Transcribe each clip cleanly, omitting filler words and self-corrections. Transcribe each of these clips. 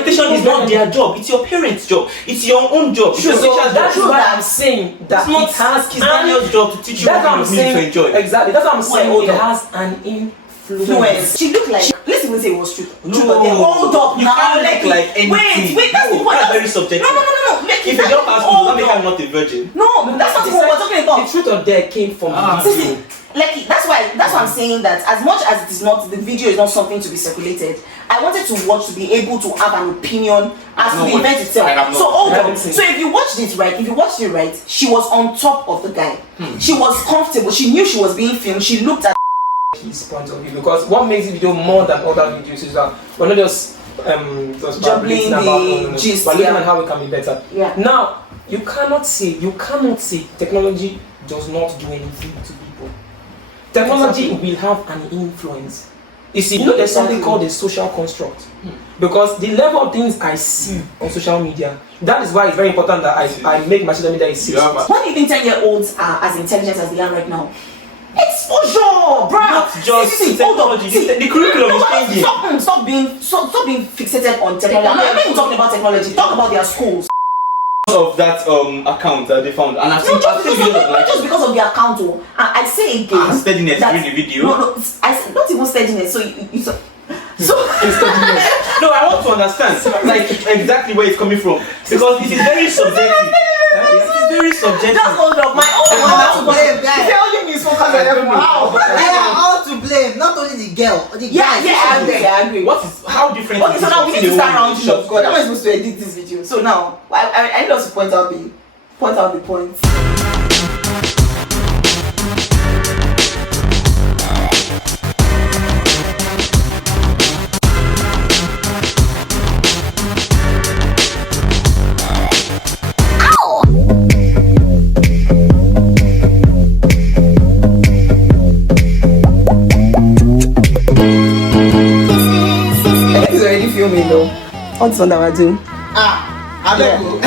orientation is not their job. It's your parents' job. It's your own job. It's your teacher's That's job. what I'm saying. That it's not Daniel's job to teach you what you need to enjoy. Exactly. That's what I'm saying. It has an influence. She looked like. Let's even say it was true. No, hold up you now. can't look like anything. Wait. That's the point. That's very subjective. No. If you don't ask me, that make I'm not a virgin. No, that's not what we're talking about. The truth of that came from the video. Like that's why I'm saying that as much as it is not, the video is not something to be circulated, I wanted to watch to be able to have an opinion as to the event itself. So hold on. So if you watched it right, she was on top of the guy. She was comfortable. She knew she was being filmed. She looked at his point of view, because what makes the video more than other videos is that we're not just juggling the gist, but looking at how we can be better. Yeah. Now you cannot say technology does not do anything to people. Technology will have an influence. You see, there's something called a social construct. Because the level of things I see on social media, that is why it's very important that I make my social media a safe space. Why do you think 10-year-olds are as intelligent as they are right now? Exposure, bro. Not just technology. The curriculum is changing. Stop being fixated on technology. I'm not even talking about technology. Talk about their schools. Of that account that they found, and I've seen not just because of the account. Oh, I say again. Steadiness during the video. No, I said not even steadiness. So no, I want to understand like exactly where it's coming from, because it is very subjective. It's very subjective. Just hold up. My own to blame, guys. If only means focus on everyone. They are all to blame, not only the girl. The guy. I agree. How different? Okay, so now we need to start rounding up. God, how am I supposed to edit this video? So now, I need us to point out the points. What's on that we're doing? I don't know.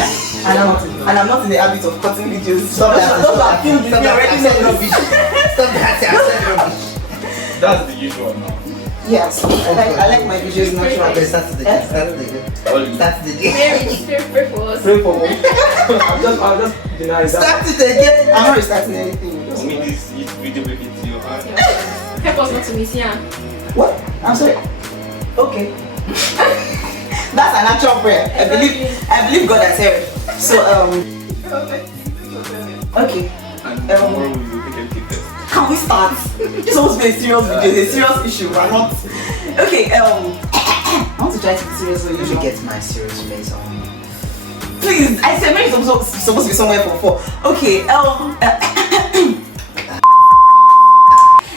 And I'm not in the habit of cutting videos. Stop that. Those are filmed with me already. Stop that. That's the usual now. Yes, I like my videos natural. Okay, start the day. Start the day. Pray for us. Pray for me. I'll just deny that. Start it again. I'm not restarting anything. I mean, this video will hit you. Help us not to miss you. What? I'm sorry. Okay. That's an actual prayer. I believe God has heard. So okay. Can we start? This is supposed to be a serious video, a serious issue. I'm not. Okay. I want to try to be serious with you. Let me get my serious face on. Please, I said maybe it's supposed to be somewhere for 4. Okay.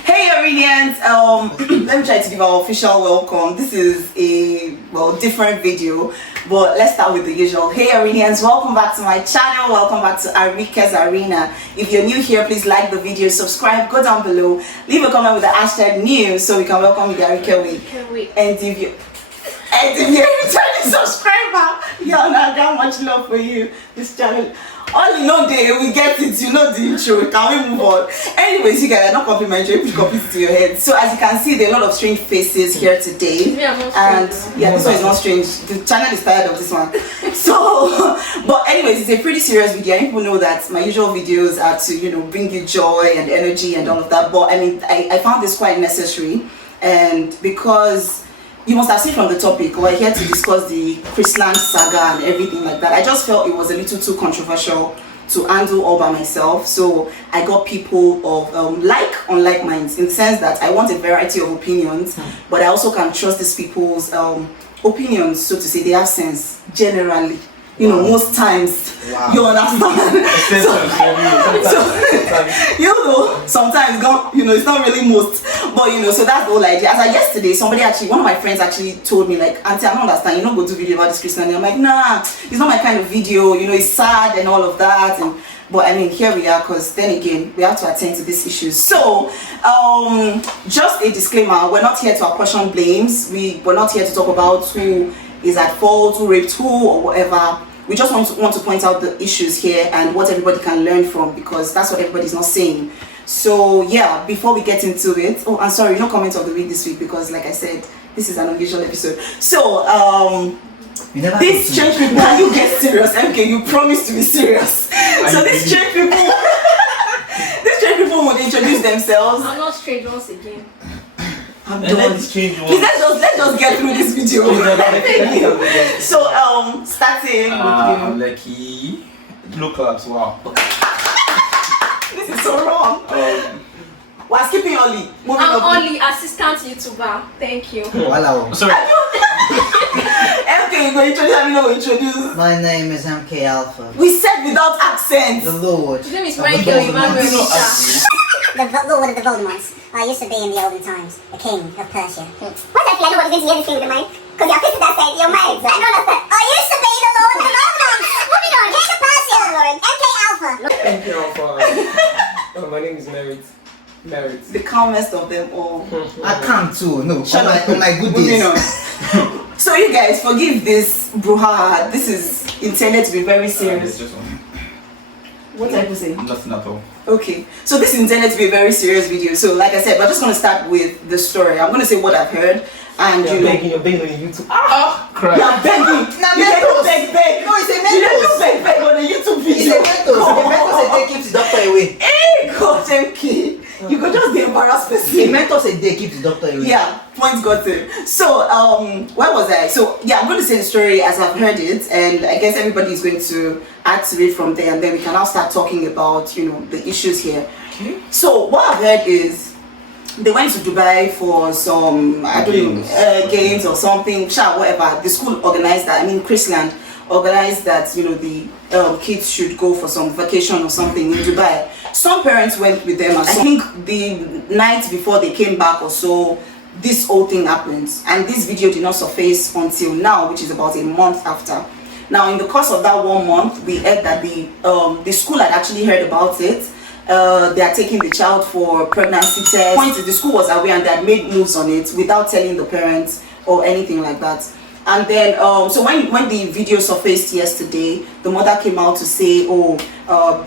Hey Arenians, let me try to give our official welcome. This is a different video, but let's start with the usual. Hey Arenians, welcome back to my channel. Welcome back to ARIKE'S Arena. If you're new here, please like the video, subscribe, go down below, leave a comment with the hashtag new so we can welcome you the ARIKE week. And if you're a returning subscriber, y'all know I got much love for you. This channel. All you know, we get it. You know the intro. Can we move on? Anyways, you guys are not copying my intro. You should copy it to your head. So as you can see, there are a lot of strange faces here today. And yeah, this one is not strange. The channel is tired of this one. So, but anyways, it's a pretty serious video. I think people know that my usual videos are to bring you joy and energy and all of that. But I mean, I found this quite necessary, and because you must have seen from the topic, we're here to discuss the CHRISLAND saga and everything like that. I just felt it was a little too controversial to handle all by myself. So I got people of unlike minds, in the sense that I want a variety of opinions, but I also can trust these people's opinions, so to say. They have sense, generally. Most times, you understand. Sometimes, it's not really most, but so that's the whole idea. As yesterday, one of my friends actually told me, like, Auntie, I don't understand, go do video about this Christian. I'm like, nah, it's not my kind of video, it's sad and all of that. But I mean, here we are, because then again, we have to attend to these issues. So, just a disclaimer, we're not here to apportion blames. We're not here to talk about who is at fault, who raped who, or whatever. We just want to point out the issues here and what everybody can learn from, because that's what everybody's not saying. So yeah, before we get into it, oh, I'm sorry, no comment of the week this week, because like I said, this is an unusual episode. So These strange people, can you get serious? MK, you promised to be serious. So these strange people, would introduce themselves. I'm not strange once again. I'm And done. let's change one. Please, let's just get through this video. Thank you. So starting I'm with lucky. Look at wow. you. This is so wrong. We're skipping Oli. Moving I'm on. only assistant YouTuber. Thank you. Hello. Sorry. MK, you go introduce. I'm not going to introduce. My name is MK Alpha. We said without accent. The Lord. His name is of Michael the Emmanuel. Voldemorts. The Lord of the Voldemorts used to be in the olden times, the king of Persia. What actually, I know what is going to hear this thing with the mic. Because your sister said you're married. I don't understand. I used to be the Lord of the Voldemorts. Moving on, king of Persia, Lord. MK Alpha. Thank you, Alpha. My name is Merit. The calmest of them all. I can't too. No, Shut up. on my good Moving days. on. So you guys, forgive this brouhaha. This is intended to be very serious. Just one. What type of say? Nothing at all. Okay, so this is intended to be a very serious video. So like I said, we're just going to start with the story. I'm going to say what I've heard, and You're you know, begging on YouTube. Cry. you're begging. Nah, You didn't Mentos. beg. No, it's a You didn't Mentos. beg on a YouTube It's video. a Mentos. The Mentos a day keeps the doctor away. Hey, God, MK. You could just be embarrassed The person. Mentos a day keeps the doctor away. Yeah, point gotten. So, where was I? So, yeah, I'm going to say the story as I've heard it, and I guess everybody is going to add to it from there, and then we can now start talking about, you know, the issues here. Okay. So, what I've heard is they went to Dubai for some, I don't know, games or something, whatever. The school organized that. I mean, CHRISLAND organized that, you know, the kids should go for some vacation or something in Dubai. Some parents went with them, and I think the night before they came back or so, this whole thing happened, and this video did not surface until now, which is about a month after. Now, in the course of that 1 month, we heard that the school had actually heard about it. They are taking the child for pregnancy test. Point is, the school was aware and they had made moves on it without telling the parents or anything like that. And then, so when the video surfaced yesterday, the mother came out to say, oh,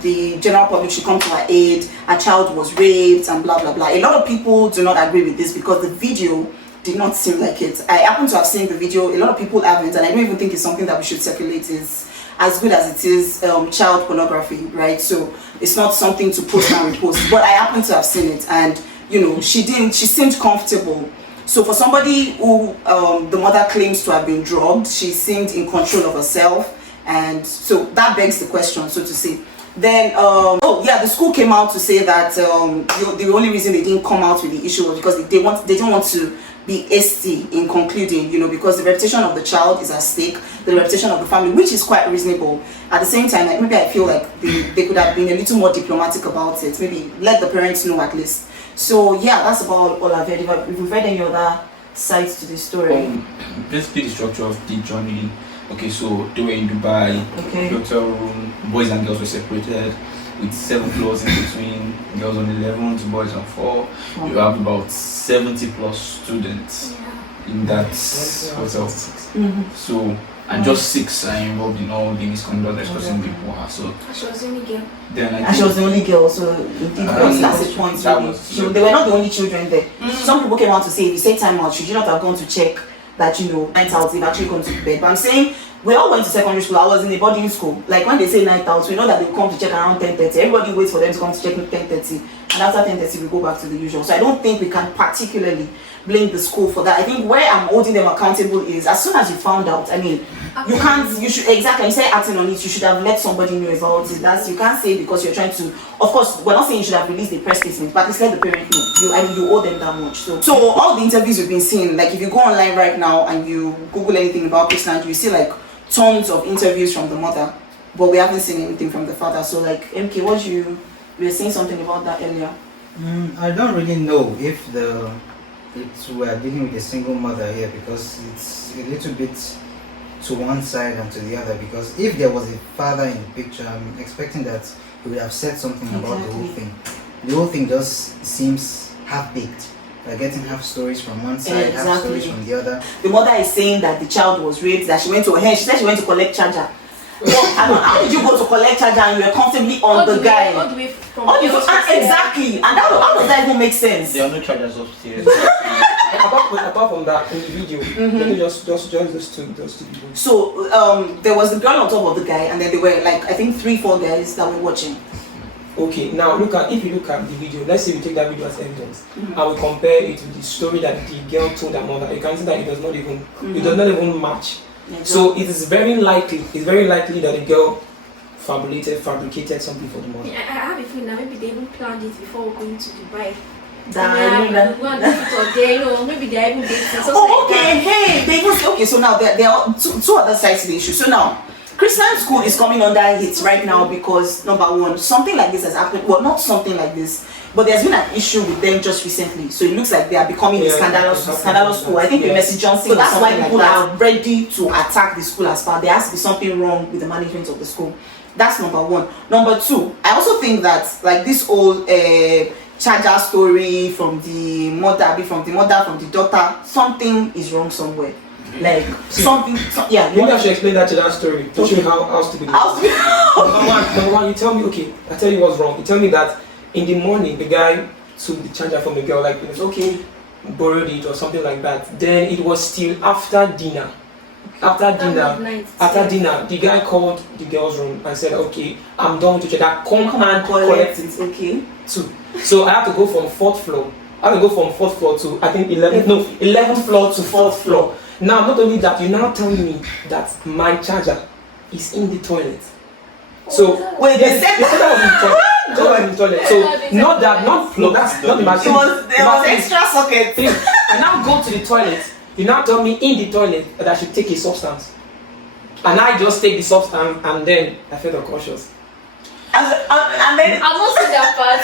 the general public should come to her aid, her child was raped and blah, blah, blah. A lot of people do not agree with this because the video did not seem like it. I happen to have seen the video, a lot of people haven't, and I don't even think it's something that we should circulate. Is as good as it is child pornography, right? So it's not something to post and repost, but I happen to have seen it, and you know, she seemed comfortable. So for somebody who the mother claims to have been drugged, she seemed in control of herself, and so that begs the question, so to say. Then the school came out to say that the only reason they didn't come out with the issue was because they didn't want to be hasty in concluding, you know, because the reputation of the child is at stake, the reputation of the family, which is quite reasonable. At the same time, like, maybe I feel like they could have been a little more diplomatic about it, maybe let the parents know at least. So yeah, that's about all I've heard. If you've heard any other sides to the story. Basically, the structure of the journey. Okay, so they were in Dubai. Okay. The hotel room, boys and girls were separated with 7 floors in between. Girls on 11, boys on 4. You have about 70 plus students in that hotel. So, and just 6 are involved in all the misconduct that's causing people. So, She was the only girl. then And she was the only girl, so that's the point. that Really. was- They were not the only children there. Some people came out to say, if you say time out, should you not have gone to check that, you know, night out, they've actually gone to bed? But I'm saying, we all went to secondary school. I was in a boarding school. Like when they say night out, we know that they come to check around 10:30. Everybody waits for them to come to check at 10:30, and after 10:30 we go back to the usual. So I don't think we can particularly blame the school for that. I think where I'm holding them accountable is as soon as you found out. I mean, you can't. You should exactly. You say acting on it. You should have let somebody know about it. That's, you can't say because you're trying to. Of course, we're not saying you should have released a press statement, but at least let the parent know. You owe them that much. So all the interviews we've been seeing, like if you go online right now and you Google anything about CHRISLAND, you see like tons of interviews from the mother, but we haven't seen anything from the father. So like MK, you were saying something about that earlier. I don't really know if we are dealing with a single mother here, because it's a little bit to one side and to the other. Because if there was a father in the picture, I'm expecting that he would have said something about the whole thing. The whole thing just seems half-baked. They're getting half stories from one side, half stories from the other. The mother is saying that the child was raped, that she went to she said she went to collect charger. I don't know, how did you go to collect charger and you were comfortably on the guy? All the way from Exactly, and how does that even make sense? There are no chargers upstairs. apart from that, in the video, let me just those two videos. So there was the girl on top of the guy, and then there were like I think 3-4 guys that were watching. Okay, now if you look at the video, let's say we take that video as evidence, and we compare it to the story that the girl told her mother. You can see that it does not even match. Exactly. So it is very likely that the girl fabricated something for the mother. I have a feeling that maybe they even planned it before going to Dubai. Maybe they are even dating. Okay. So now there are two other sides to the issue. So now, CHRISLAND School is coming under hit right now because number one, something like this has happened. Well, not something like this, but there's been an issue with them just recently. So it looks like they are becoming a scandalous school. I think Mercy Johnson. So that's why people are ready to attack the school as far. There has to be something wrong with the management of the school. That's number one. Number two, I also think that like this old charger story from the mother, from the daughter, something is wrong somewhere. Like something, yeah. Maybe I should explain that to that story to show you how stupid it is. Number one, you tell me, okay, I tell you what's wrong. You tell me that in the morning the guy took the charger from the girl, like it was okay, borrowed it or something like that. Then it was still after dinner. After dinner, the guy called the girl's room and said, okay, I'm done with the charger. Come and collect it. Okay. So I have to go from 4th floor. I have to go from 4th floor to I think 11th floor to 4th floor. Now, not only that, you're now telling me that my charger is in the toilet. So wait, they said that was in the toilet. So not floor. That's not my. There was extra socket. I now go to the toilet. You now tell me in the toilet that I should take a substance, and I just take the substance, and then I feel unconscious. And then I won't say that part.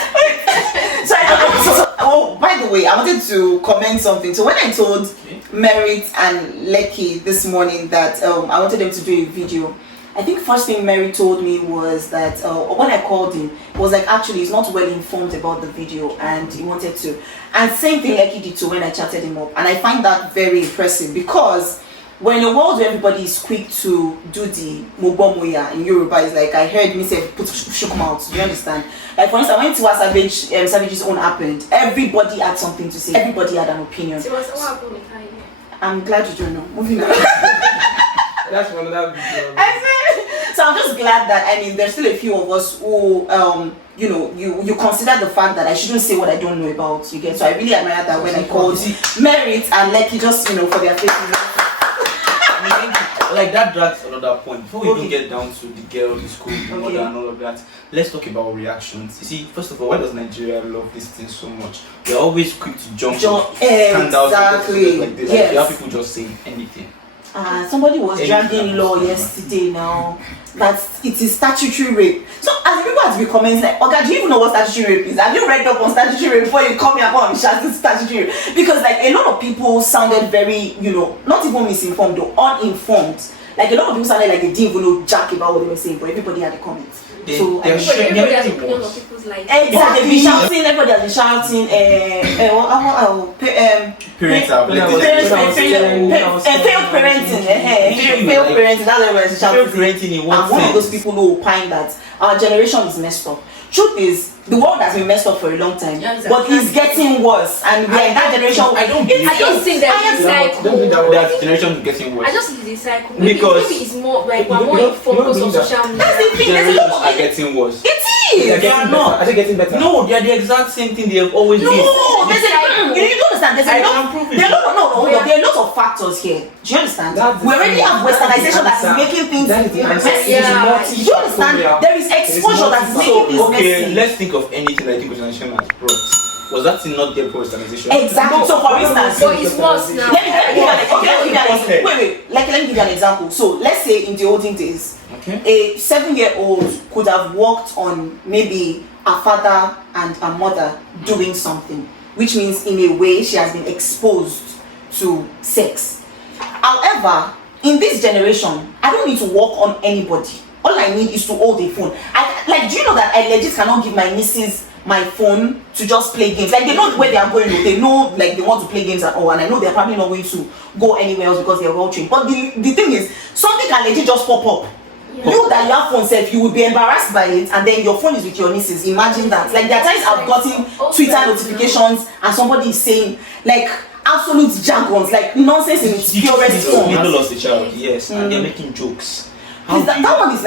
Oh, by the way, I wanted to comment something. So when I told Merit and Lekki this morning that I wanted them to do a video, I think first thing Mary told me was that when I called him, it was like actually he's not well informed about the video and he wanted to. And same thing Lekki did too when I chatted him up. And I find that very impressive because when in a world where everybody is quick to do the Mobomoya in Yoruba, it's like I heard me say put shook mouth. Do you understand? Like for instance, when Tiwa Savage's own happened, everybody had something to say. Everybody had an opinion. I'm glad you don't know. Moving on. That's one of that video. So I'm just glad that there's still a few of us who you consider the fact that I shouldn't say what I don't know about. You get so I really admire that when I called Merit and Lekki just for their faith. Like that drags another point. Before we even get down to the girl, the school, the mother, and all of that, let's talk about reactions. You see, first of all, why does Nigeria love this thing so much? We're always quick to jump scandals exactly. like this. Yes. Like, you have people just saying anything. Somebody was dragging law yesterday now that it is statutory rape. So as people have to be commenting like, okay, do you even know what statutory rape is? Have you read up on statutory rape before you come here and shout this statutory rape? Because like a lot of people sounded very, not even misinformed or uninformed. Like a lot of people sounded like they didn't even know jack about what they were saying, but everybody had a comment. They're sharing everything. Exactly, be shouting, everybody has been shouting, parents are failed parenting, that's what everybody's shouting. Parenting in I'm one of those people who opine that our generation is messed up. Truth is, the world has been messed up for a long time, but it's getting worse, and we're in that generation. I don't think that that generation is getting worse. I just think it's a cycle. Because maybe it's more like we're more informed because of social media. That's the thing. Generations are getting worse. It is. They are not. Are they getting better? No, they are the exact same thing they have always been. No, there's you don't understand. There are a lot of factors here. Do you understand? We already have westernization that is making things messy. Do you understand? There is exposure that is making things messy. Okay, let's think of anything I think westernization has brought. Was that thing not there for westernization? Exactly. So for instance, so it's worse now. Let me give you an example. So let's say in the olden days, a 7-year-old could have walked on maybe a father and a mother doing something, which means in a way she has been exposed to sex. However, in this generation, I don't need to walk on anybody. All I need is to hold a phone. Do you know that I legit cannot give my nieces my phone to just play games? Like, they know where they are going. They know, like, they want to play games at all, and I know they're probably not going to go anywhere else because they're well trained. But the thing is, something can legit just pop up. Yeah. You that you have phone self, you will be embarrassed by it, and then your phone is with your nieces. Imagine that. Like, there are times I've gotten Twitter notifications and somebody is saying, like, absolute jargons, like nonsense in its purest form. People lost a child, yes, and they're making jokes. That one is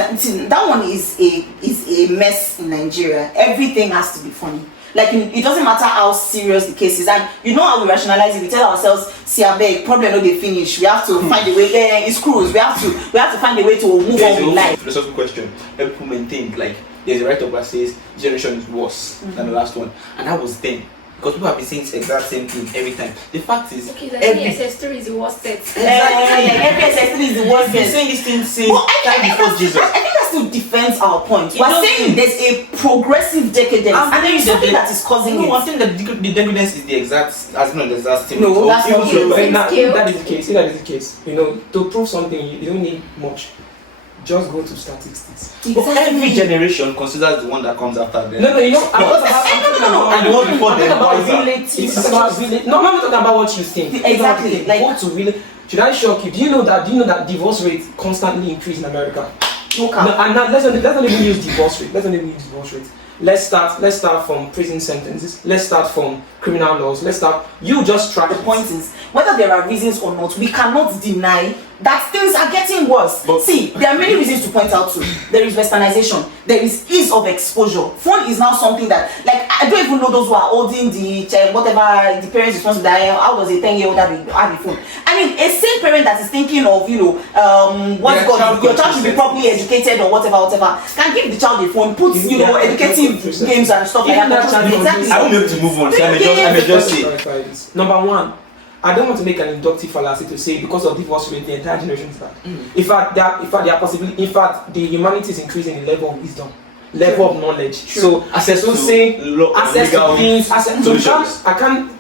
that one is a mess in Nigeria. Everything has to be funny. Like it doesn't matter how serious the case is, and you know how we rationalize it. We tell ourselves, "See, I beg, problem no they finish. We have to find a way. It's cruise. We have to find a way to move on with life." Philosophical question. People maintain like there's a write-up that says generation is worse than the last one, and that was then. Because people have been saying the exact same thing every time. The fact is, okay, every SS3 is the worst set. Every SS3 is the worst been set. saying this thing since I think Jesus. I think that still defends our point. It We're does saying there's a progressive decadence, and there is something that is causing it. One thing that the decadence is the exact, as not the exact same. No, that's not true. If that is the case, if that is the case, you know, to prove something, you don't need much. Just go to statistics. But every generation considers the one that comes after them. No, you know, I'm not No. And the one before them. It's about relative. No, I'm not talking about what you think. Exactly. Like, go to really. Should I shock you? Do you know that divorce rates constantly increase in America? okay. No, and now let's not even use divorce rate. Let's start from prison sentences. Let's start from criminal laws. You just try. The point is, whether there are reasons or not, we cannot deny that things are getting worse. But see, there are many reasons to point out to. There is westernization. There is ease of exposure. Phone is now something that, like, I don't even know those who are holding the child, whatever the parents responsible. How does a 10-year-old have a phone? I mean, a same parent that is thinking of, your child should be properly educated or whatever, can give the child a phone, put educative games and stuff like that. Exactly. I won't be able to move on. So I may just say. Number one, I don't want to make an inductive fallacy to say because of divorce rate the entire generation is bad. In fact, the humanity is increasing in level of wisdom, level of knowledge. True. So access to things, I can't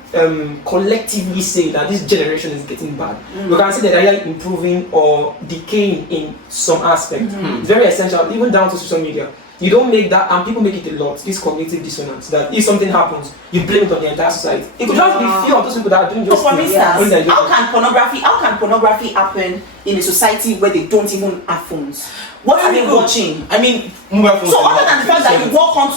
collectively say that this generation is getting bad. We can say that they are improving or decaying in some aspect. It's very essential, even down to social media. You don't make that, and people make it a lot, this cognitive dissonance, that if something happens, you blame it on the entire society. It could just be few of those people that are doing just for things. instance, how can pornography happen in a society where they don't even have phones? What are they watching? I mean, mobile phones. So other than the fact that you walk on,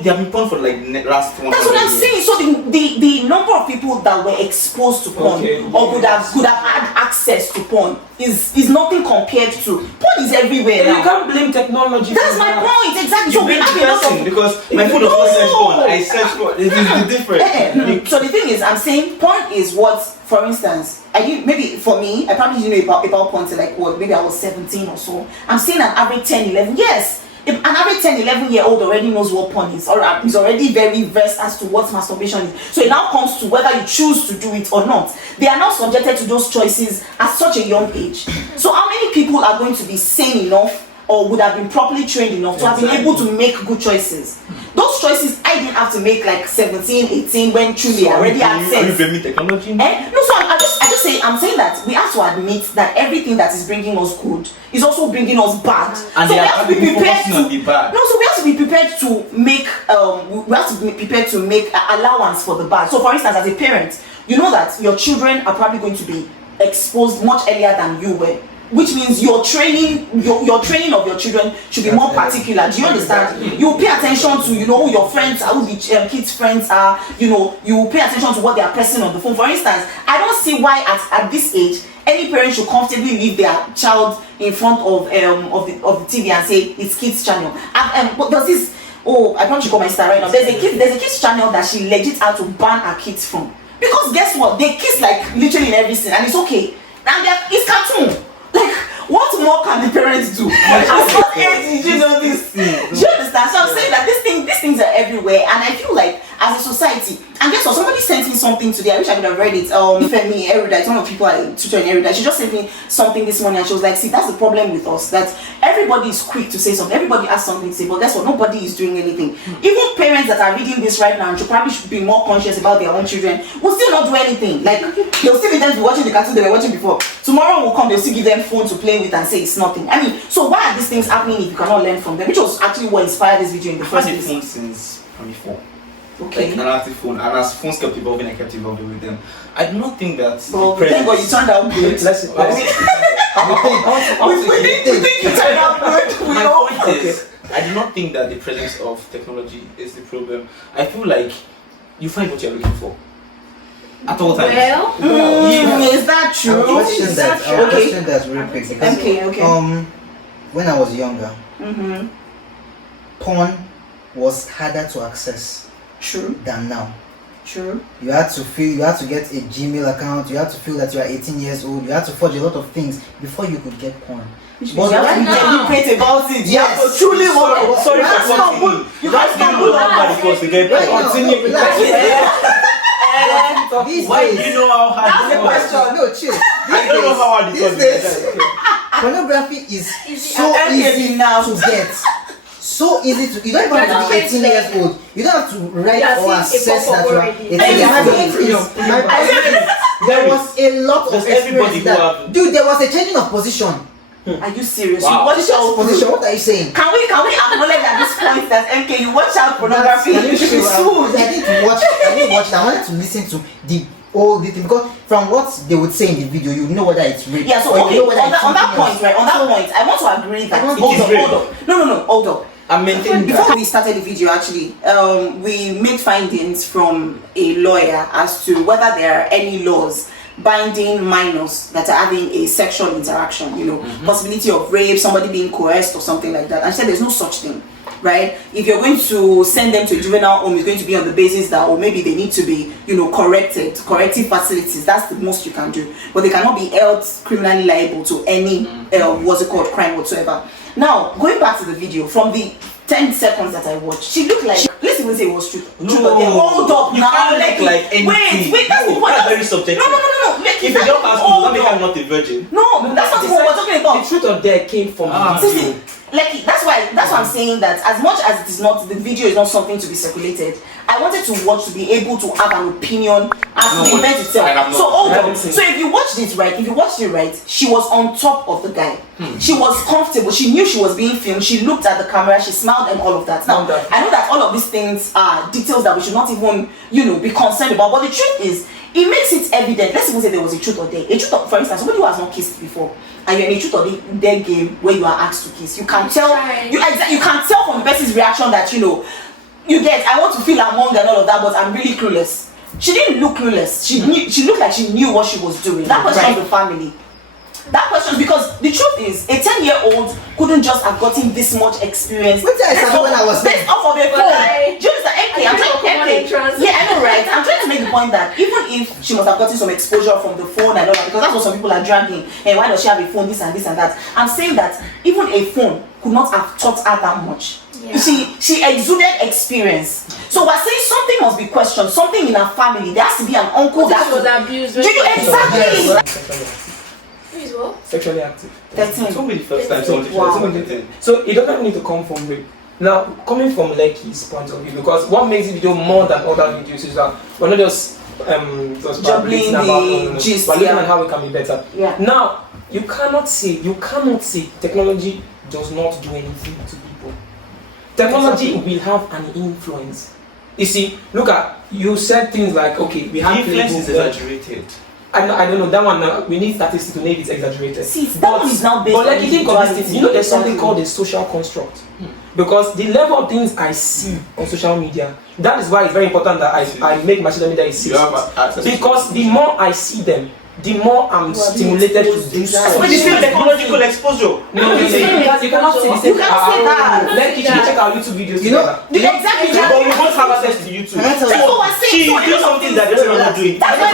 they have been porn for like last 100 years. That's what I'm saying. So the number of people that were exposed to porn or could have had access to porn is nothing compared to porn is everywhere now. You can't blame technology. That's my point, exactly. You So we have a lot of because my phone does not search porn. I search porn. It's different. So the thing is, I'm saying porn is what, for instance, maybe for me, I probably didn't know about porn till like what, maybe I was 17 or so. I'm seeing an average 10, 11. Yes, if an average 10, 11-year-old already knows what porn is, or is already very versed as to what masturbation is. So it now comes to whether you choose to do it or not. They are now subjected to those choices at such a young age. So how many people are going to be sane enough or would have been properly trained enough to have been able to make good choices? Those choices I didn't have to make like 17, 18 when truly I already had sense. Are you blaming technology? No, so I'm saying that we have to admit that everything that is bringing us good is also bringing us bad. And so they we are have to be prepared to be bad. No, so we have to be prepared to make allowance for the bad. So for instance, as a parent, you know that your children are probably going to be exposed much earlier than you were. Which means your training of your children should be more particular. Do you understand? You pay attention to who your friends are, who the kids' friends are. You pay attention to what they are pressing on the phone. For instance, I don't see why at this age any parent should comfortably leave their child in front of the TV and say it's kids channel. What does this? Oh, I probably should call my sister right now. There's a kids channel that she legit had to ban her kids from, because guess what? They kiss like literally in every scene, and it's okay. And it's cartoon. Like, what more can the parents do? At what age did you know this? Do you understand? So I'm saying that these things are everywhere, and I feel like as a society, and guess what? Somebody sent me something today. I wish I could have read it. Femi Erudite, one of the people I tutor in Erudite, she just sent me something this morning, and she was like, "See, that's the problem with us. That everybody is quick to say something. Everybody has something to say, but guess what? Nobody is doing anything. Even parents that are reading this right now and should probably be more conscious about their own children will still not do anything. Like they'll still be them to be watching the cartoon they were watching before. Tomorrow will come, they'll still give them phone to play with and say it's nothing. I mean, so why are these things happening if you cannot learn from them? Which was actually what inspired this video in the first place. I've had a phone since primary 4. Okay. Like an active phone, and as phones kept evolving, I kept evolving with them. I do not think that. Well, thank God you turned out good. We think you turned out good. My point is, I do not think that the presence of technology is the problem. I feel like you find what you're looking for. at all times. Well, Is that true? I'll question that. I'll Okay. question that real quick because Okay. when I was younger, Mm-hmm. porn was harder to access True. than now. True. You had to get a Gmail account, you had to feel that you are 18 years old, you had to forge a lot of things before you could get porn. But But you have to be now- deliberate about it. You have Yes. to truly want. Sorry You for can't stumble. continuing. You That's can't you stumble know on how that. it was to get Right now, continue. relax. These Why do days, you know how hard That's it the was? question. no, chill. I don't know how hard it was. These days, pornography is so And easy now. to get. So easy to. You don't even have to be 18 years old. You don't have to write Yeah, or see, assess a that you are already. 18 years old. There was a lot of Does everybody experience go that. out? Dude, there was a changing of position. Are you serious? Wow. You watch Position out of position. What are you saying? Can we acknowledge at this point that MK you watch out pornography? Can you You should be show sued. I didn't watch that. I wanted to listen to the whole thing because from what they would say in the video, you know whether it's real. Yeah, so or okay, you know whether on it's that something point, else. right? On that point, I want to agree that I want- hold It is up, real. hold up. No, hold up. I'm maintaining Before that. we started the video, actually, we made findings from a lawyer as to whether there are any laws binding minors that are having a sexual interaction, you know, possibility of rape, somebody being coerced or something like that. And she said there's no such thing, right? If you're going to send them to a juvenile home, it's going to be on the basis that, or maybe they need to be, you know, corrective facilities. That's the most you can do. But they cannot be held criminally liable to any, what's it called, crime whatsoever. Now, going back to the video, from the 10 seconds that I watched, she looked like, let's even say it was true. No, True, okay, hold up you now. can't look like anything. Wait, that's the No, point. that's very subjective. No. If you don't ask me, that make her not a virgin. No, that's not what we're talking about. The truth of that came from Ah. the video. Like that's why I'm saying that as much as it is not, the video is not something to be circulated, I wanted to watch to be able to have an opinion as to the event I have itself. not. So hold I on. haven't seen So if you watched it right, she was on top of the guy. She was comfortable. She knew she was being filmed. She looked at the camera. She smiled and all of that. Now Wonderful. I know that all of these things are details that we should not even, you know, be concerned about. But the truth is, it makes it evident. Let's even say there was a truth or dare. A truth or, for instance, somebody who has not kissed before, and you're in a truth or dare game where you are asked to kiss, you can tell. Right. You can tell from the person's reaction that, you know, you get, I want to feel among and all of that, but I'm really clueless. She didn't look clueless. She looked like she knew what she was doing. That questions the family. That question, because the truth is, a 10-year-old couldn't just have gotten this much experience. What did I say when I was based off of a But phone. I- Do you understand? I think I'm common trying entrance. Yeah, I know, right? I'm trying to make the point that even if she must have gotten some exposure from the phone and all that, because that's what some people are dragging. And why does she have a phone? This and this and that. I'm saying that even a phone could not have taught her that much. Yeah. She exuded experience. So we're saying something must be questioned. Something in her family. There has to be an uncle That that was abused. Do you exactly? Please what? Sexually active. 13. It won't be the first time someone Wow. someone did it. So it doesn't need to come from rape. Now, coming from Leki's point of view, because what makes the video more than other videos is that we're not just Juggling the gist, we're looking yeah. at how we can be better. Yeah. Now, you cannot say technology does not do anything to people. Technology will have an influence. You see, look at, you said things like, okay, we have Influence is Facebook, exaggerated. I don't know that one. We need statistics to know if it's exaggerated. See, that one is now based But like on you think of this thing, individuality. you know, there's something Exactly. called a social construct. Because the level of things I see on social media, that is why it's very important that I make my social media a safe You have space. access to Because the more I see them, the more I'm stimulated to do so. But the same technological exposure. No, you cannot see the same. You can't say that. Like you should check our YouTube videos You know, together. Exactly. But we both have access to YouTube. Can I tell That's you? what we're saying. She So, doing something that the other one not doing. That's why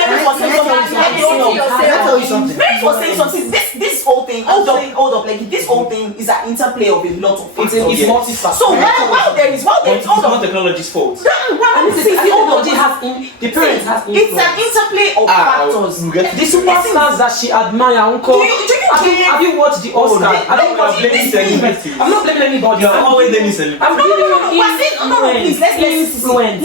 Mary was saying something. Can I tell you something? Mary was saying something. This whole thing. Hold up. Like this whole thing is an interplay of a lot of It's factors. it's multifaceted. So while there is But it's hold not on. technology's fault. Technology has the parents has It's an influence. interplay of factors. we get The superstars that she admire, uncle. Do you Have you watched the Oscar? Have you you are watched blaming celebrities. I'm not blaming anybody. You are always blaming celebrities. I'm No, giving you we're saying, no, please, influence.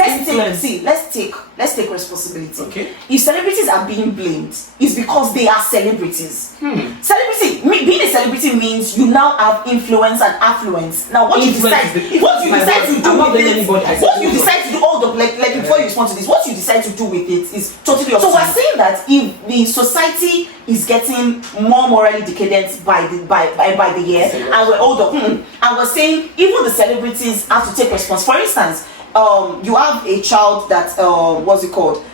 let's take responsibility. Okay. If celebrities are being blamed, it's because they are celebrities. Being a celebrity means you now have influence and affluence. Now, what you decide to do I'm not with blaming it, anybody. I said what you hold on. decide to do, hold up, like before you respond to this, what you decide to do with it is totally up to you. So we're saying that if the society is getting more morally decadent by the year, and we're older, and we're saying even the celebrities have to take response. For instance, you have a child that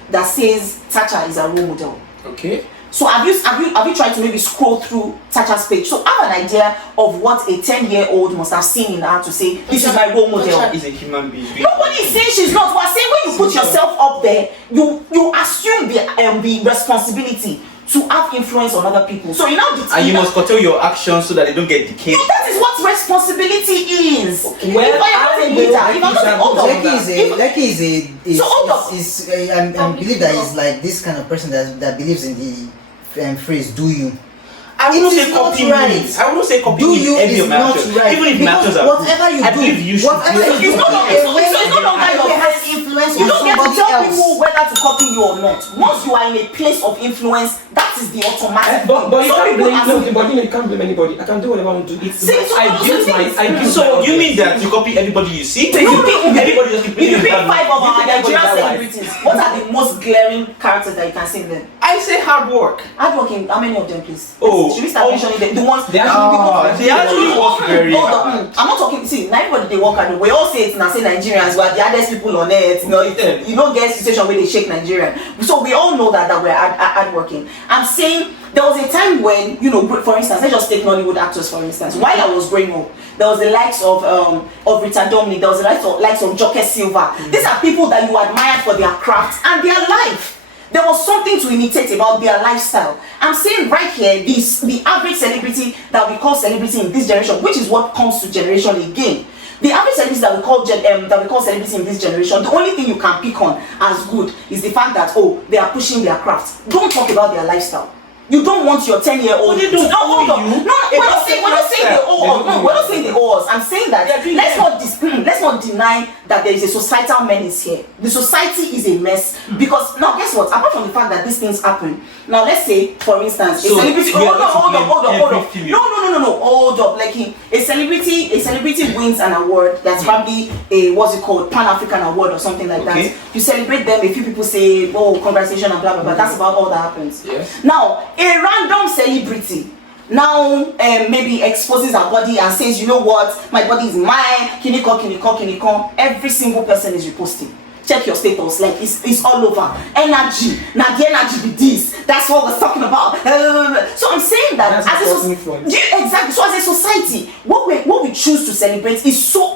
that says Thatcher is a role model. Okay. So have you tried to maybe scroll through Thatcher's page? So I have an idea of what a 10-year-old must have seen in her to say this is my role model. Thatcher is a human being. Nobody is saying she's not. We're saying when you put yourself up there, you assume the responsibility to have influence on other people. So you now and you must curtail your actions so that they don't get decayed. that is what responsibility is. Okay. Well, I believe that he's like this kind of person that believes in the phrase "do you." I wouldn't It say is not copy right. me. I wouldn't say copy Do me you every is not matches. right. Even if Because matches are whatever you I do, believe you should whatever do you It's do, no longer your has influence You on don't get to somebody tell else. people whether to copy you or not. Once you are in a place of influence, that is the automatic. But you Some can't people blame assume- nobody. You can't blame anybody. I can do whatever I want to do. It's See, so- I built my. So you mean that you copy everybody you see? So you pick everybody just keep if you pick playing 5 of our You think Nigerian everybody celebrities, what are the most glaring characters that you can see in them? I say hard work. Hardworking, how many of them, please? Oh, Should we start mentioning them? The ones They actually they actually work very Hold hard. on, I'm not talking. See, now everybody they work hard. We all say it now. Say Nigerians, we are the hardest people on earth. You know, you don't get a situation where they shake Nigerian. So we all know that we're hardworking. I'm saying there was a time when, you know, for instance, let's just take Nollywood actors for instance. While I was growing up, there was the likes of Rita Dominic. There was the likes of Joke Silva. These are people that you admire for their craft and their life. There was something to imitate about their lifestyle. I'm saying right here, the average celebrity that we call celebrity in this generation, which is what comes to generation again. The average celebrity that we call celebrity in this generation, the only thing you can pick on as good is the fact that they are pushing their craft. Don't talk about their lifestyle. You don't want your 10-year-old They don't hold on. you. No, we're not saying they owe us. No, we're not saying they owe us. I'm saying that let's not deny that there is a societal menace here. The society is a mess because now guess what? Apart from the fact that these things happen, now let's say for instance a celebrity. Hold on. No. Hold up. Like a celebrity wins an award that's probably a Pan-African award or something like that. You celebrate them. A few people say, "Oh, congratulations," and blah blah blah. That's about all that happens. Yes. Now, a random celebrity now maybe exposes her body and says, "You know what? My body is mine. Kiniko. Every single person is reposting. Check your status, like it's all over. Energy. Now the energy be this. That's what we're talking about. So I'm saying that exactly. So as a society, what we choose to celebrate is so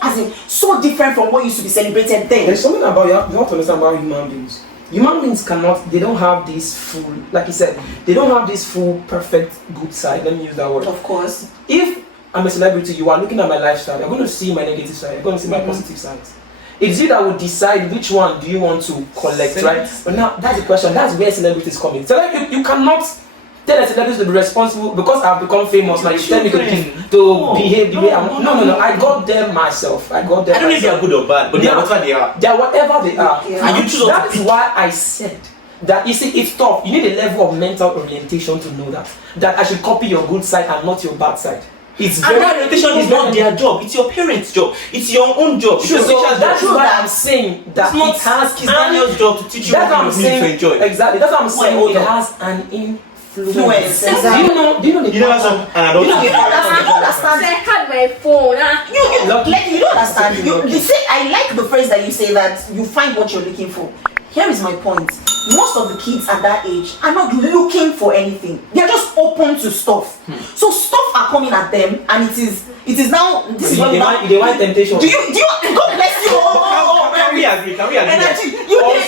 different from what used to be celebrated then. There's something about you have to understand about human beings. Human beings they don't have this full, like you said, they don't have this full, perfect, good side. Let me use that word. Of course. If I'm a celebrity, you are looking at my lifestyle, you're going to see my negative side, you're going to see my positive sides. It's you that will decide which one do you want to collect, right? But now, that's the question. That's where celebrities come in. So you cannot tell a celebrity to be responsible because I've become famous. Now you tell me to behave the way I want. No. I got them myself. I don't know if they are good or bad, but they are whatever they are. They are whatever they are. Yeah. And you choose. That is why I said that you see it's tough. You need a level of mental orientation to know that I should copy your good side and not your bad side. That orientation is not their job. It's your parents' job. It's your own job. Sure, so that's why I'm saying that it's not Daniel's job to teach you what you need to enjoy. Exactly. That's what I'm saying. It has an influence. Exactly. Do you know the You don't understand. I had my phone. You don't understand. You say I like the phrase that you say that you find what you're looking for. Here is my point. Most of the kids at that age are not looking for anything. They are just open to stuff. So stuff are coming at them, and it is now. This is what they want temptation. Do you? God bless you. Can we agree? Energy. You want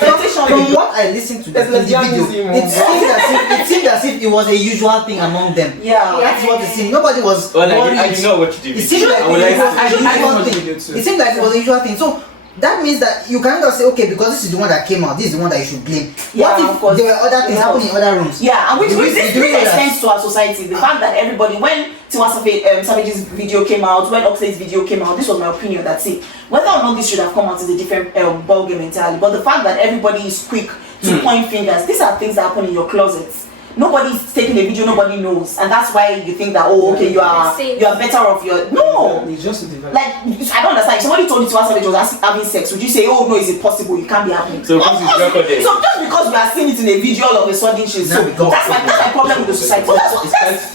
temptation. From what I listened to the video, it seemed as if it was a usual thing among them. Yeah. That's what it seemed. Nobody was worried. I know what you do. It seemed like it was a usual thing. So that means that you cannot say, okay, because this is the one that came out, this is the one that you should blame. Yeah, what if there were other things happening in other rooms? Yeah, and which this that? extends to our society. The fact that everybody, when Tiwa Savage's video came out, when Oxlade's video came out, this was my opinion. That's it. Whether or not this should have come out is a different ballgame entirely. But the fact that everybody is quick to point fingers, these are things that happen in your closets. Nobody's taking a video, nobody knows, and that's why you think that you are better off your It's just a develop. like I don't understand. If somebody told you to answer was having sex, would you say, "Oh no, is it possible? It can't be happening"? So just because we are seeing it in a video, all of a sudden she's so that's my problem with the society.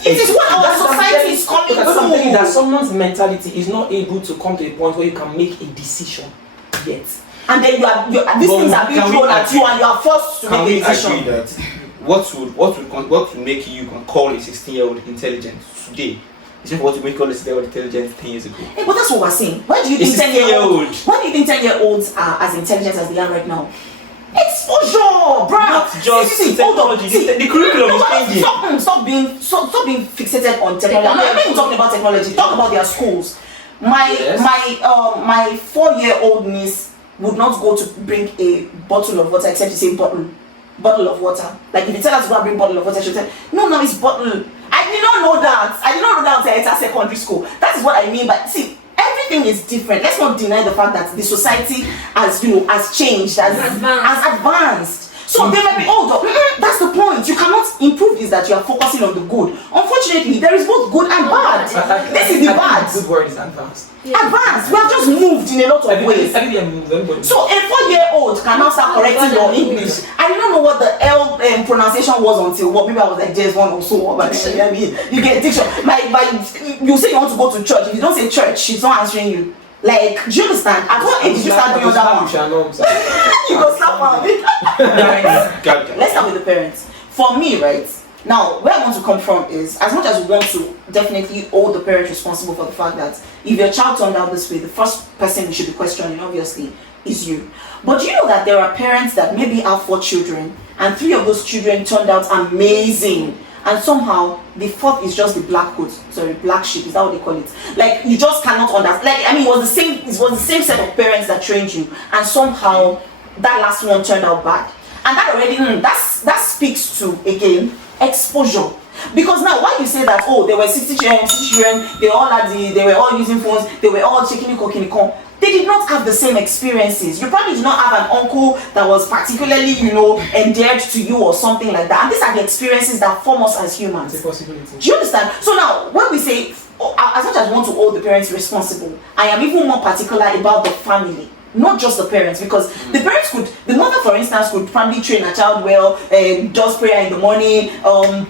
It is what our society is coming to. Something that someone's mentality is not able to come to a point where you can make a decision yet. and then these things are being thrown at you, and you are forced to Can make a we decision. agree that what would make you call a 16-year-old intelligent today? Is what you make all this intelligent 10 years ago? Hey, but that's what we're saying. Why do you think 10-year-olds? Why do you think 10-year-olds are as intelligent as they are right now? Exposure, bruh. Not just technology. The curriculum is changing. Stop being fixated on technology. I'm not even talking about technology. Talk about their schools. My 4-year-old niece would not go to bring a bottle of water except to say bottle of water. Like if you tell her to go and bring bottle of water, she'll say, no, it's bottle. I did not know that. I did not know that until I entered secondary school. That is what I mean. But see, everything is different. Let's not deny the fact that the society has changed, has advanced. So they might be older. That's the point. You cannot improve this, that you are focusing on the good. Unfortunately, there is both good and bad. This is the bad. Good word is advanced. Advanced. We have just moved in a lot of ways. So a 4-year-old can now start correcting your English. I did not know what the L pronunciation was until what people was like just one or so. But I mean, you get diction. You say you want to go to church. If you don't say church, she's not answering you. Like, do you understand? At what age did you start doing that one? You go slap on it. Let's start with the parents. For me, right now, where I want to come from is, as much as we want to definitely hold the parents responsible for the fact that if your child turned out this way, the first person we should be questioning, obviously, is you. But do you know that there are parents that maybe have 4 children, and 3 of those children turned out amazing, and somehow the 4th is just the black sheep, is that what they call it? Like, you just cannot understand. Like, I mean, it was the same set of parents that trained you, and somehow that last one turned out bad. And that already that speaks to, again, exposure. Because now why you say that, oh, there were 60 children, they were all using phones, they were all checking the they did not have the same experiences. You probably do not have an uncle that was particularly, endeared to you or something like that. And these are the experiences that form us as humans. It's a possibility. Do you understand? So now, when we say, as much as we want to hold the parents responsible, I am even more particular about the family. Not just the parents, because the mother, for instance, could probably train a child well, does prayer in the morning,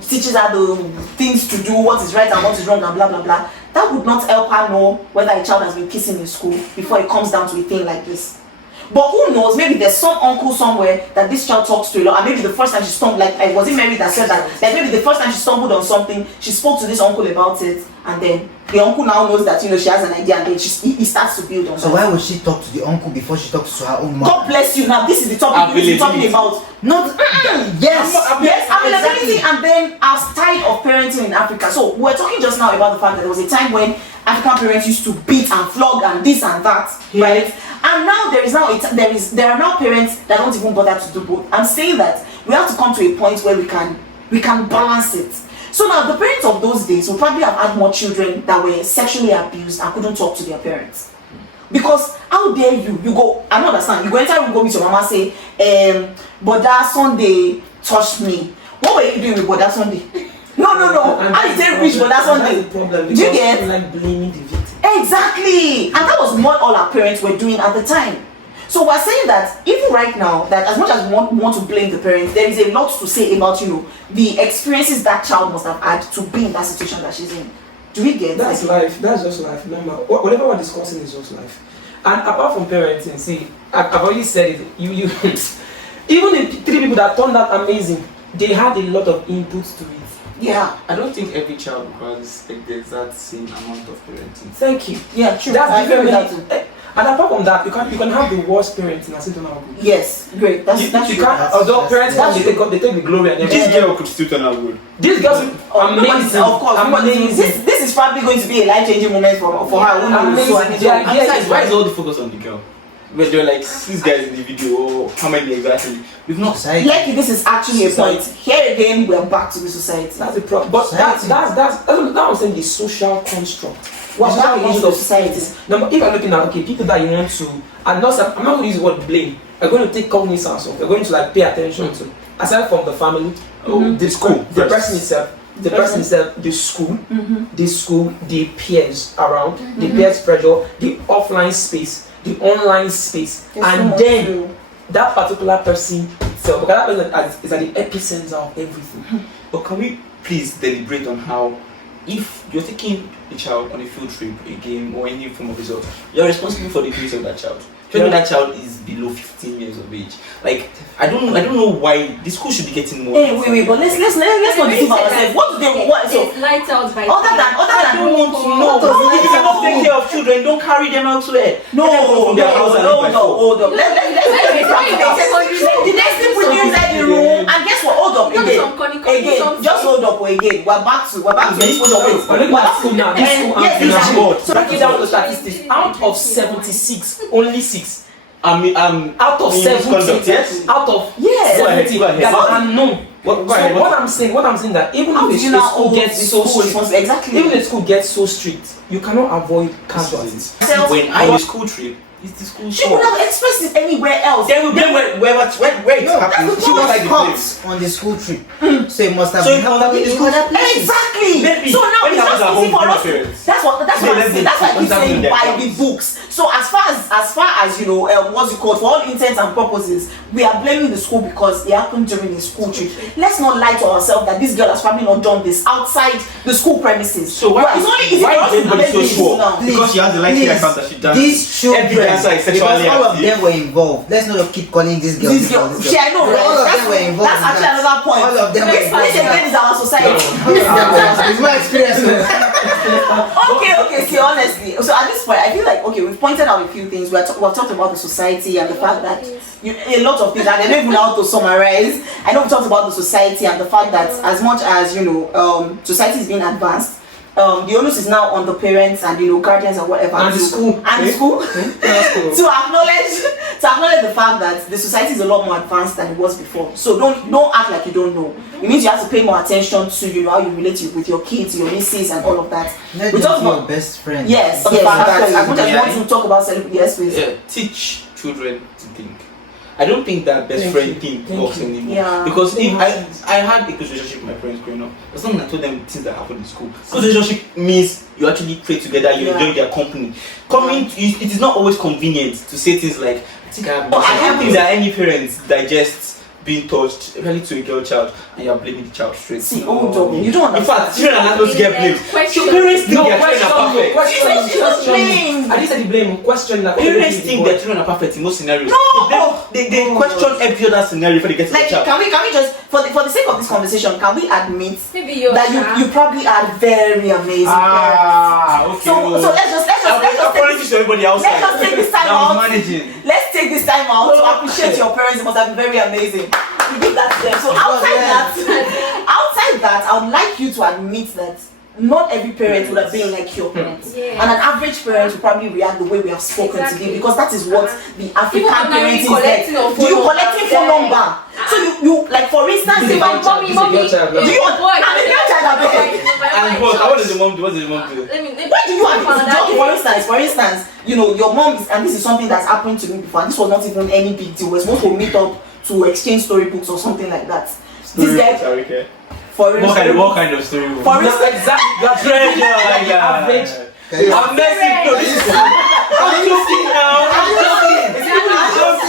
teaches her the things to do, what is right and what is wrong, and blah blah blah. That would not help her know whether a child has been kissing in school before it comes down to a thing like this. But who knows, maybe there's some uncle somewhere that this child talks to a lot, and maybe the first time she stumbled, like, was it Mary that said that? Like, maybe the first time she stumbled on something, she spoke to this uncle about it, and then the uncle now knows that, she has an idea, and then he starts to build on So that. why would she talk to the uncle before she talks to her own mom? God bless you. Now, this is the topic we're talking about. Not Yes, availability, and then our style of parenting in Africa. So we're talking just now about the fact that there was a time when African parents used to beat and flog and this and that, right? And now there are now parents that don't even bother to do both. I'm saying that we have to come to a point where we can balance it. So now the parents of those days will probably have had more children that were sexually abused and couldn't talk to their parents. Because how dare you go, I don't understand, you go enter and go with your mama, say, but that Sunday touched me. What were you doing with Boda Sunday? No. How did they reach Boda Sunday? Do you get? Like blaming the victim. Exactly. And that was what all our parents were doing at the time. So we're saying that even right now, that as much as we want to blame the parents, there is a lot to say about, the experiences that child must have had to be in that situation that she's in. Do we get? That's life. That's just life. Remember, whatever we're discussing is just life. And apart from parenting, see, I've already said it. You even the 3 people that turned out amazing, they had a lot of inputs to it. Yeah. I don't think every child requires the exact same amount of parenting. Thank you. Yeah, true. That's different. And apart from that, you can have the worst parenting and still don't have good. Yes, great. That's you true. can't. Although parents they take the glory and everything. This girl could still turn out good. This girl, amazing. Of course, amazing. This is probably going to be a life-changing moment for her. Who knows? Amazing. So I need to- Why is all the focus on the girl? But there were like 6 guys in the video, or how many exactly? We've not. Society. Like, this is actually a point. Here again, we're back to the society. That's the problem. But that's I'm saying the social construct. What's that the issue of society? Now, if I'm looking at people that you want to, I'm not going to use the word blame. I'm going to take cognizance of. We're going to pay attention to. Aside from the family, the school, the person itself, the school, the peers around, the peers pressure, the offline space, the online space, and then that particular person itself, because that person is at the epicenter of everything. But can we please deliberate on how, if you're taking a child on a field trip, a game, or any form of result, you're responsible for the grades of that child. When that child is below 15 years of age, like I don't know why the school should be getting more. Hey, wait, but let's not deceive ourselves. What do they want? So It's lights out by other than I don't want to know. If you cannot take care of children, don't carry them elsewhere. no, hold up. Let's be practical. The next thing we do inside the room, and guess what? Hold up again. Just hold up again. We're back to exposure rates. But look at school now. This school Yes, and exactly. so break it down to statistics. Out of 76, only 6. Out of in 70, misconduct, yes? out of Yes. 70 Go ahead. that are unknown. What I'm saying that even How if do you the now school hold gets the so school strict, responsible? Exactly. even the school gets so strict, you cannot avoid casualties. When I on a school trip, it's the school She would have expressed it anywhere else. They will blame where it No, happened. that's She was what like the blame. caught on the school trip. So it must have So been it must have been happening the in other places. Exactly. Maybe. So now When it's it happens just at easy home, for blame us. parents. That's what I keep That's saying their by problem. the books. So as far as you know, what's it called, for all intents and purposes, we are blaming the school because it happened during the school trip. Let's not lie to ourselves that this girl has probably not done this outside the school premises. So why it's only easy why for us is to everybody blame so the sure? school now. Because she has the likely account that she does. These children, Every dancer is sexually because all of active. them were involved. Let's not keep calling this girl. This girl, I know, right? All of them were involved. That's actually another point. All of them were This involved. again is our society. It's my experience. Okay, see, honestly, so at this point, I feel like, okay, we've pointed out a few things. We've talked about the society and the fact that a lot of things, and I don't even know how to summarize. I know we talked about the society and the fact that as much as, you know, society is being advanced, the onus is now on the parents and, you know, guardians and whatever. And the school. To acknowledge the fact that the society is a lot more advanced than it was before. So don't act like you don't know. It means you have to pay more attention to, you know, how you relate with your kids, your nieces, and all of that. Let We them talked be your about best friend. yes, the fact that as much as you Yeah. want to talk about celebrity, yes, please. Yeah, teach children to think. I don't think that best Thank friend you. thing Thank works you. anymore. Yeah. Because if I had a good relationship with my parents growing up, as long as I told them things that happened in school. Good relationship means you actually pray together, you enjoy their company. It is not always convenient to say things like, I think I have. I don't think that any parents digest being touched, really to a girl child, and you are blaming the child straight. See, hold up. You don't In understand. fact, children are not supposed to get blamed. Question. Your parents think No, their children are perfect. Blame. I didn't say the blame. Question that Parents think their children are perfect in most scenarios. No! They question every other scenario before they get to Like, the child. can we just, for the sake of this conversation, can we admit Maybe you're that you probably are very amazing parents? Okay. So let's According to everybody outside. let's just take this time Now out. managing. Let's take this time out to appreciate your parents. It must have been very amazing. You give that to them. So outside that, I would like you to admit that not every parent would have been like your parents. Yeah. And an average parent will probably react the way we have spoken today, because that is what the African People are parent is like. collecting your Do you phone collecting phone number? So you like, for instance, This is if a I'm girl child. mommy, This is a girl child. do you want? I'm a girl child, I beg. And what does the mom do? What does the mom do? Why do you have for instance, you know, your mom is, and this is something that's happened to me before, and this was not even any big deal. We're supposed to meet up to exchange storybooks or something like that. This guy, Arike. for instance, What kind of story? for No, instance, exactly. That's Treasure. average. I'm messing. No, this is. I'm joking now. I'm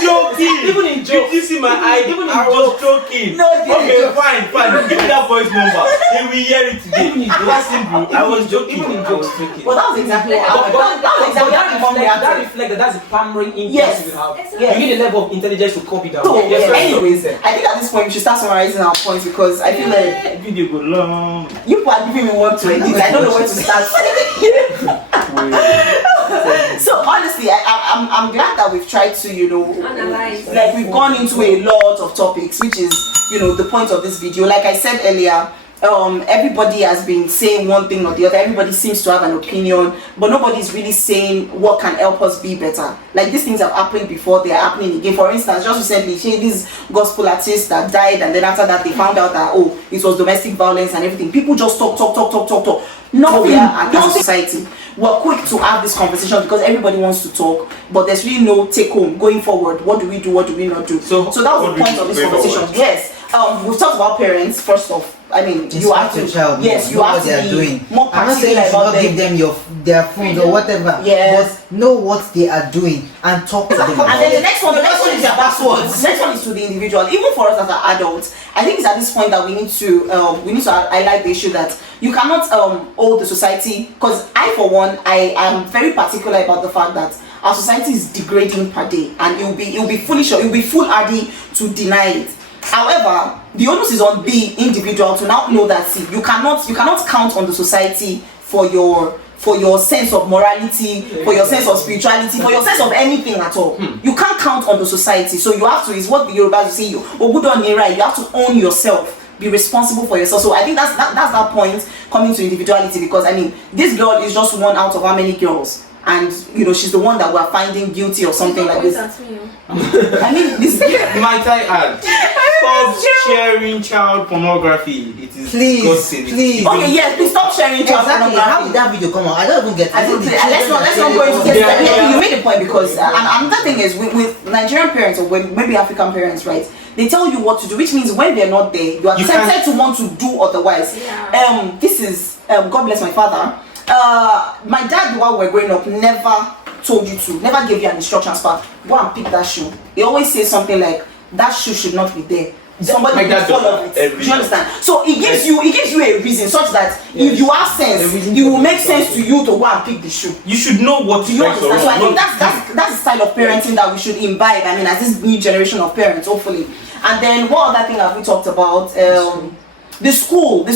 joking. Even in jokes. You see my eye? Even in I was joking. No, it didn't. Okay, fine. Give me that voice number. Then we hear it today. Even in That's simple. I was joking. Even in jokes, joking. well, that was exactly what But happened. That was exactly how the mom that reacted. reflects that that's the primary influence Yes. you have. Exactly. You need a level of intelligence to copy that. So, Yes, sir. anyways, I think at this point we should start summarizing our points, because I feel like Video go long. you people are giving me work to edit. I don't know where to start. So honestly, I'm glad that we've tried to, you know, Analyze. like we've gone into a lot of topics, which is, you know, the point of this video. Like I said earlier, everybody has been saying one thing or the other. Everybody seems to have an opinion, but nobody's really saying what can help us be better. Like, these things have happened before, they are happening again. For instance, just recently, this gospel artist that died, and then after that they found out that, oh, it was domestic violence and everything. People just talk. Nothing as a society. We're quick to have this conversation because everybody wants to talk, but there's really no take home going forward. What do we do? What do we not do? So that was the point of this conversation. Yes. We've talked about parents first off. I mean, you have to, your child. yes, you know have what they are to doing. be more I'm not saying you particular should about not give them. them their phones or whatever. Yes. But know what they are doing and talk to them And about then the it. next one is their passwords. The next one is to the individual. Even for us as an adults, I think it's at this point that we need to highlight the issue that you cannot hold the society. Because I, for one, I am very particular about the fact that our society is degrading per day, and it will be foolish or it will be foolhardy to deny it. However, the onus is on the individual to now know that, see, you cannot count on the society for your sense of morality, for your sense of spirituality, for your sense of anything at all. You can't count on the society. So you have to, is what the Yorubas will say, you have to own yourself, be responsible for yourself. So I think that's that point coming to individuality, because I mean, this girl is just one out of how many girls, and you know, she's the one that we're finding guilty or something like this. I mean, this Might I add, stop sharing child pornography. It is disgusting. Please. Okay, yes, please stop sharing child Exactly. How pornography. did that video come out? I don't even get it. I think let's not go into this. You made the point, because another thing is with Nigerian parents, or maybe African parents, right? They tell you what to do, which means when they're not there, you are tempted to want to do otherwise. Yeah. This is God bless my father. My dad, while we were growing up, never told you to, never gave you an instructions part. Go and pick that shoe. He always says something like, that shoe should not be there. Somebody will follow it. Do you understand? So it gives you a reason such that if you have sense, it will make sense to you to go and pick the shoe. You should know what Do you understand? So I think that's the style of parenting that we should imbibe. I mean, as this new generation of parents, hopefully. And then what other thing have we talked about? The school.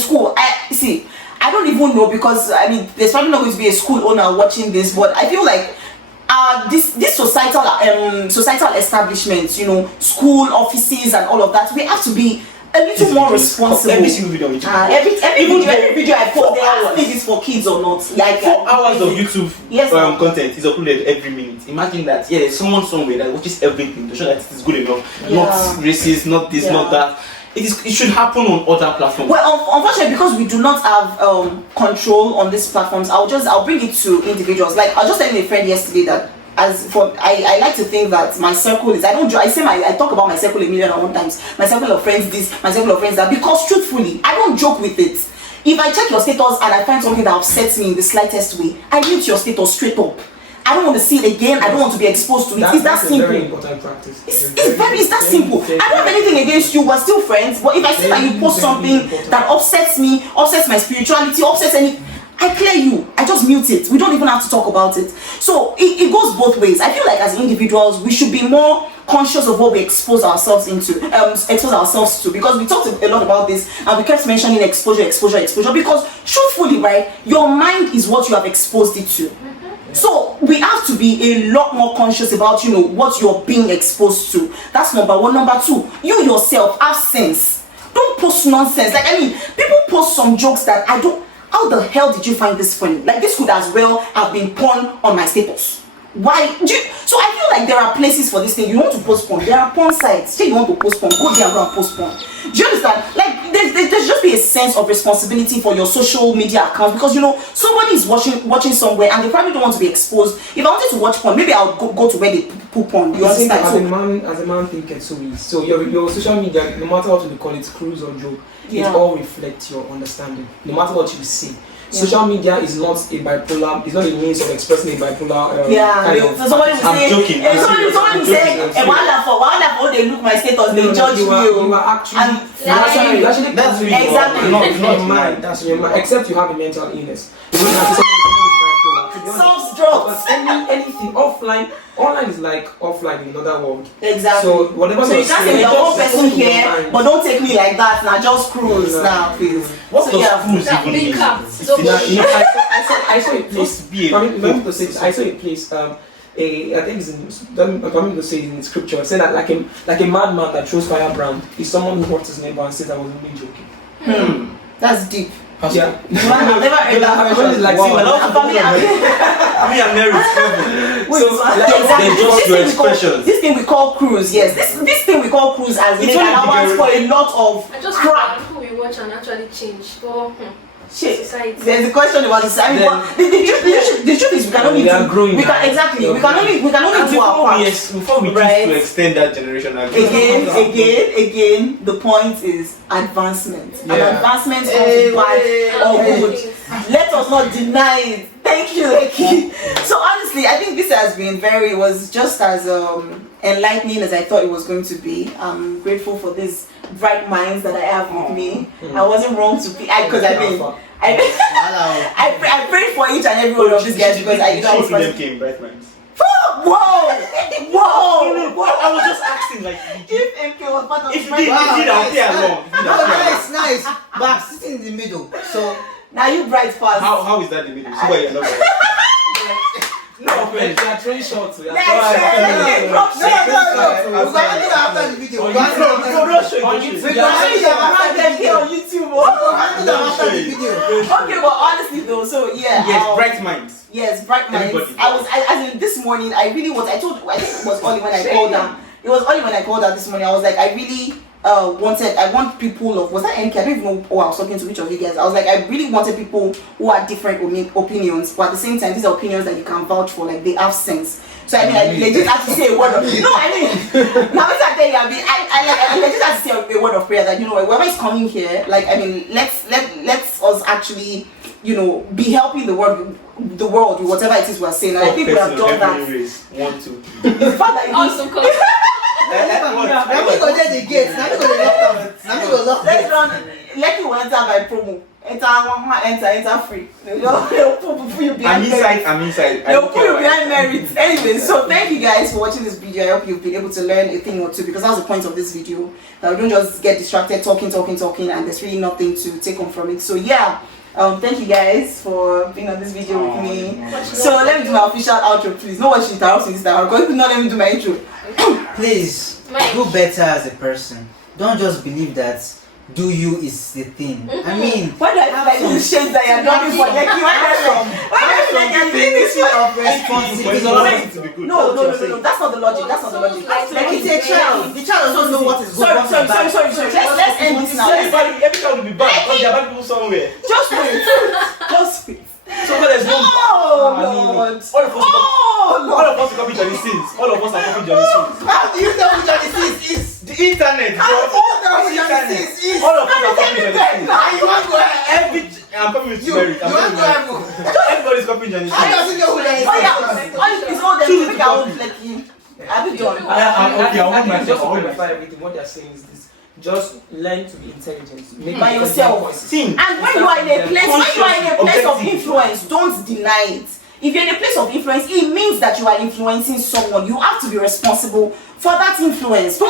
I don't even know, because I mean, there's probably not going to be a school owner watching this, but I feel like this societal establishments, you know, school offices and all of that, we have to be a little more responsible. Every single video on YouTube. Every video I put, they ask me if it's for kids or not. Like 4 hours of YouTube content is uploaded every minute. Imagine that. Yeah, there's someone somewhere that watches everything to show that it is good enough. Not racist, not this, not that. It should happen on other platforms. Well, unfortunately, because we do not have control on these platforms, I'll bring it to individuals. Like I was just telling a friend yesterday that I like to think that my circle is, I talk about my circle 1,000,001 times. My circle of friends this, my circle of friends that, because truthfully, I don't joke with it. If I check your status and I find something that upsets me in the slightest way, I mute your status straight up. I don't want to see it again. I don't want to be exposed to it. It's that simple. Very important practice. It's that simple. I don't have anything against you. We're still friends. But if I see that you post something that upsets me, upsets my spirituality, upsets any, I clear you. I just mute it. We don't even have to talk about it. So it goes both ways. I feel like as individuals, we should be more conscious of what we expose ourselves to, because we talked a lot about this and we kept mentioning exposure, because truthfully, right, your mind is what you have exposed it to. So we have to be a lot more conscious about, you know, what you're being exposed to. That's number one. Number two, you yourself have sense. Don't post nonsense. Like, I mean, people post some jokes that how the hell did you find this funny? Like, this could as well have been porn on my status. Why? So I feel like there are places for this thing. You want to post porn, there are porn sites. Say you want to post porn, go there and go and post porn. Do you understand? Like, there's just be a sense of responsibility for your social media account, because you know somebody is watching somewhere and they probably don't want to be exposed. If I wanted to watch porn, maybe I'll go to where they put porn. You understand? As a man thinking so easy. So your social media, no matter what you call it, cruise or joke, it all reflects your understanding. No matter what you see. Social media is not a bipolar. It's not a means of expressing a bipolar. Kind of. So somebody will say, joking. Somebody will say, "Wonderful, they look my status, they judge me." You are actually that's really exactly not your mind. That's your mind. Except you have a mental illness. You don't have to say Soft drugs. Anything offline. Online is like offline in another world. Exactly. So whatever. So you can't say you're one person here, but don't take me like that. Now just cruise now, please. What does cruise even mean? I saw a place. I saw a place. I think it's I'm to say in scripture. It said that like a madman that throws firebrand is someone who hurts his neighbor and says I was only joking. That's deep. Yeah. I've never heard that version. Like, I'm married. This thing we call cruise, yes. This thing we call cruise has made allowance for a lot of I just crap. who we watch and actually change. So, Shit. Society. There's a question about society. Then- But the truth is we can only We are growing we can now. exactly we can only do our part. Before we Right. choose to extend that generational gap. Again, the point is advancement. And Yeah. advancement is bad or good. Let us not deny it. Thank you, Eki. So honestly, I think this has been was just as enlightening as I thought it was going to be. I'm grateful for these bright minds that I have with me. I wasn't wrong to be because I prayed for each and every one of these guys because I was them came, right minds. Whoa! I was just asking, like, If MK was part of if you the did, bright- Nice. But sitting in the middle. So now you bright fast. how is that the middle? So why you're not right? No, man, we are throwing shots. We are Let's throwing say, shots. drop no. shit. We're gonna do that after the video. We're gonna do that after the video. On YouTube. We're You gonna do that are after the MK video. on YouTube. We're gonna do that after the video. Okay, but honestly though, so yeah. Yes, bright minds. Yes, bright minds. Everybody. As in this morning, I think it was only when I called her. It was only when I called her this morning. I was like, I really I want people of, was that NK? I don't even know who I was talking to, which of you guys. I was like, I really wanted people who had different opinions, but at the same time, these are opinions that you can vouch for, like they have sense. So I mean, I legit have to say a word of now I tell you, I legit have to say a word of prayer that, you know, whoever is coming here, like, I mean, let's us actually, you know, be helping the world with whatever it is we're saying. And I think we have done that. 1, 2, 3. The fact that Awesome. Let me go there the gates. Let me go lock let's gates. run. Let you enter by promo. Enter free. They'll put you behind merit. I'm inside. They'll put you behind merit. Anyway, so thank you guys for watching this video. I hope you've been able to learn a thing or two, because that's the point of this video. That we don't just get distracted talking, and there's really nothing to take on from it. So yeah. Thank you guys for being on this video with me. So let me do my official outro, please. No one should interrupt me this time. I'm going to not let me do my intro. Please do better as a person. Don't just believe that do you is the thing. I mean, Why do I feel like these shades that you're dropping for Lekki? Why do I feel like you're doing this for of responsibility. No, that's not the logic. That's not the logic. Like, It's a child. The child doesn't know what is good. what is bad. Sorry. Let's end this now. Every child will be back because there are bad people somewhere. Just wait. So there's no. Oh Lord. All of us copy Johnny Sins. All of us are copying Johnny Sins. How do you know who Johnny Sins is? The internet, bro. How do you know who Johnny Sins is? All of us are copying Johnny Sins. You want to go ahead? I'm coming with You Mary. want to go ahead? Everybody's copying Johnny How Sins. does he know who Johnny Oh Sins yeah. is? It's all them. Choose Make to our copy. own Lekki. I'll be done. I think just to I'll clarify everything, what they're saying is this: just learn to be intelligent. Make By yourself. Think. And when you are in a place of influence, don't deny it. If you're in a place of influence, it means that you are influencing someone. You have to be responsible for that influence.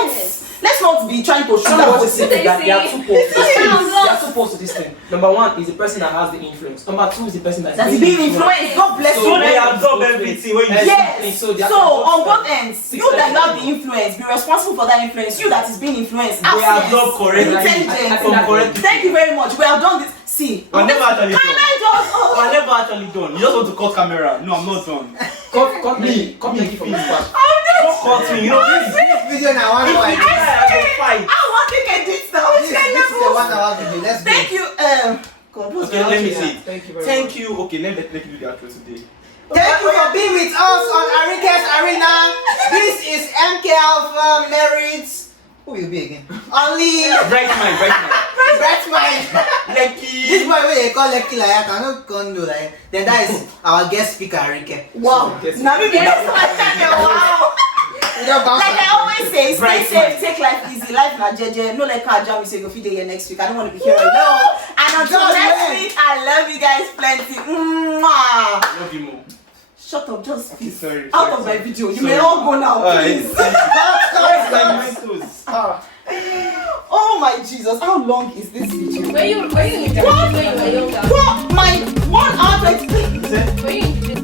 Let's not be trying to shoot What out to say the is that they are two poles. They They are two poles to this thing. Number one is the person that has the influence. Number two is the person that's being influenced. God bless So you. they absorb everything when you Yes. So they are So on both both ends, you that you have the influence, be responsible for that influence. You that is being influenced, They absorb correctly. intelligent. From correctly. Thank you very much. We have done this. See, We're never actually can done. I just? We're never actually done. You just want to cut camera. No, I'm not done. Cut me from this part. Don't cut me. You know this. This video now, one hour. I go fight. I want to get this now. This is the 1 hour video. Let's go. Thank you. God, what's Okay, let me the see. Thank you very much. Thank you. Okay, let me do the outro today. Thank you for being with us on ARIKE'S Arena. This is MK Alpha Merits. Who will you be again? Only Bright mind. That's my Lekki. This boy when they call Lekki like I cannot condo like. Then that is our guest speaker Arike. Wow. Now maybe that's my time. Wow. Like I always say, stay Bright safe, mind. take life easy, life na jeje. No like how jam you say go feed here next week. I don't want to be here right now. And until God, next man. week, I love you guys plenty. Mwah. Love you more. Shut up, just Okay, please. sorry. Out of my video. You Sorry. may all go now, please. Oh my Jesus, how long is this video? Were you in the when you were younger? What? My 1 hour 20. Were you in